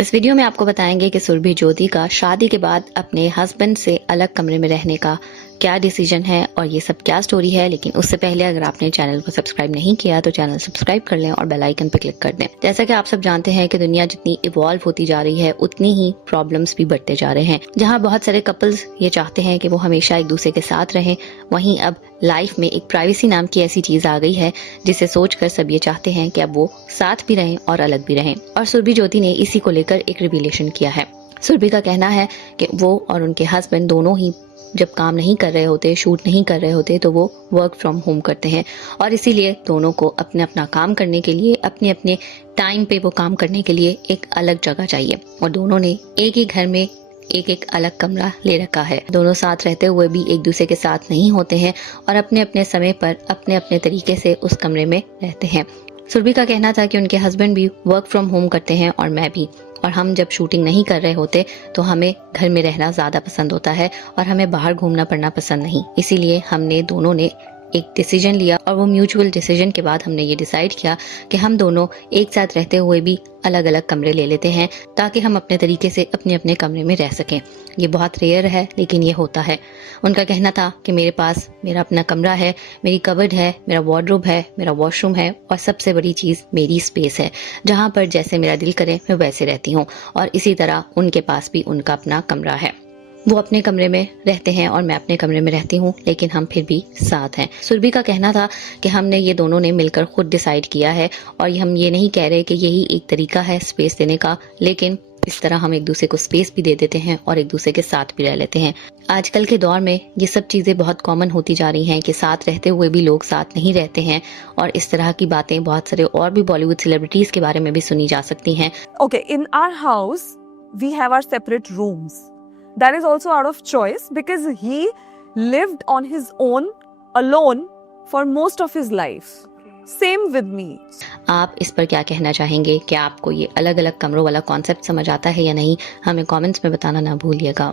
इस वीडियो में आपको बताएंगे कि सुरभि ज्योति का शादी के बाद अपने हस्बैंड से अलग कमरे में रहने का क्या डिसीजन है और ये सब क्या स्टोरी है। लेकिन उससे पहले अगर आपने चैनल को सब्सक्राइब नहीं किया तो चैनल सब्सक्राइब कर लें और बेल आइकन पर क्लिक कर दें। जैसा कि आप सब जानते हैं कि दुनिया जितनी इवॉल्व होती जा रही है उतनी ही प्रॉब्लम्स भी बढ़ते जा रहे हैं। जहाँ बहुत सारे कपल्स ये चाहते हैं कि वो हमेशा एक दूसरे के साथ रहें, वहीं अब लाइफ में एक प्राइवेसी नाम की ऐसी चीज आ गई है जिसे सोचकर सब ये चाहते हैं कि अब वो साथ भी रहें और अलग भी रहें। और सुरभि ज्योति ने इसी को लेकर एक रिवीलेशन किया है। सुरभि का कहना है कि वो और उनके हस्बैंड दोनों ही जब काम नहीं कर रहे होते, शूट नहीं कर रहे होते, तो वो वर्क फ्रॉम होम करते हैं और इसीलिए दोनों को अपने अपना काम करने के लिए, अपने अपने टाइम पे वो काम करने के लिए एक अलग जगह चाहिए। और दोनों ने एक ही घर में एक एक अलग कमरा ले रखा है। दोनों साथ रहते हुए भी एक दूसरे के साथ नहीं होते हैं और अपने अपने समय पर अपने अपने तरीके से उस कमरे में रहते हैं। सुरभि का कहना था कि उनके हस्बैंड भी वर्क फ्रॉम होम करते हैं और मैं भी, और हम जब शूटिंग नहीं कर रहे होते तो हमें घर में रहना ज्यादा पसंद होता है और हमें बाहर घूमना पड़ना पसंद नहीं। इसीलिए हमने दोनों ने एक डिसीजन लिया और वो म्यूचुअल डिसीजन के बाद हमने ये डिसाइड किया कि हम दोनों एक साथ रहते हुए भी अलग अलग कमरे ले लेते हैं ताकि हम अपने तरीके से अपने अपने कमरे में रह सकें। ये बहुत रेयर है लेकिन ये होता है। उनका कहना था कि मेरे पास मेरा अपना कमरा है, मेरी कबर्ड है, मेरा वार्डरोब है, मेरा वॉशरूम है और सबसे बड़ी चीज मेरी स्पेस है, जहाँ पर जैसे मेरा दिल करे मैं वैसे रहती हूँ। और इसी तरह उनके पास भी उनका अपना कमरा है। वो अपने कमरे में रहते हैं और मैं अपने कमरे में रहती हूँ, लेकिन हम फिर भी साथ हैं। सुरभि का कहना था कि हमने ये दोनों ने मिलकर खुद डिसाइड किया है और हम ये नहीं कह रहे कि यही एक तरीका है स्पेस देने का, लेकिन इस तरह हम एक दूसरे को स्पेस भी दे देते हैं और एक दूसरे के साथ भी रह लेते हैं। आजकल के दौर में ये सब चीजें बहुत कॉमन होती जा रही हैं कि साथ रहते हुए भी लोग साथ नहीं रहते हैं और इस तरह की बातें बहुत सारे और भी बॉलीवुड सेलिब्रिटीज के बारे में भी सुनी जा सकती हैं। Okay, in our house, we have our separate rooms. That is also out of choice because he lived on his own, alone, for most of his life. Same with me. आप इस पर क्या कहना चाहेंगे? क्या आपको ये अलग अलग कमरों वाला कॉन्सेप्ट समझ आता है या नहीं? हमें कमेंट्स में बताना ना भूलिएगा।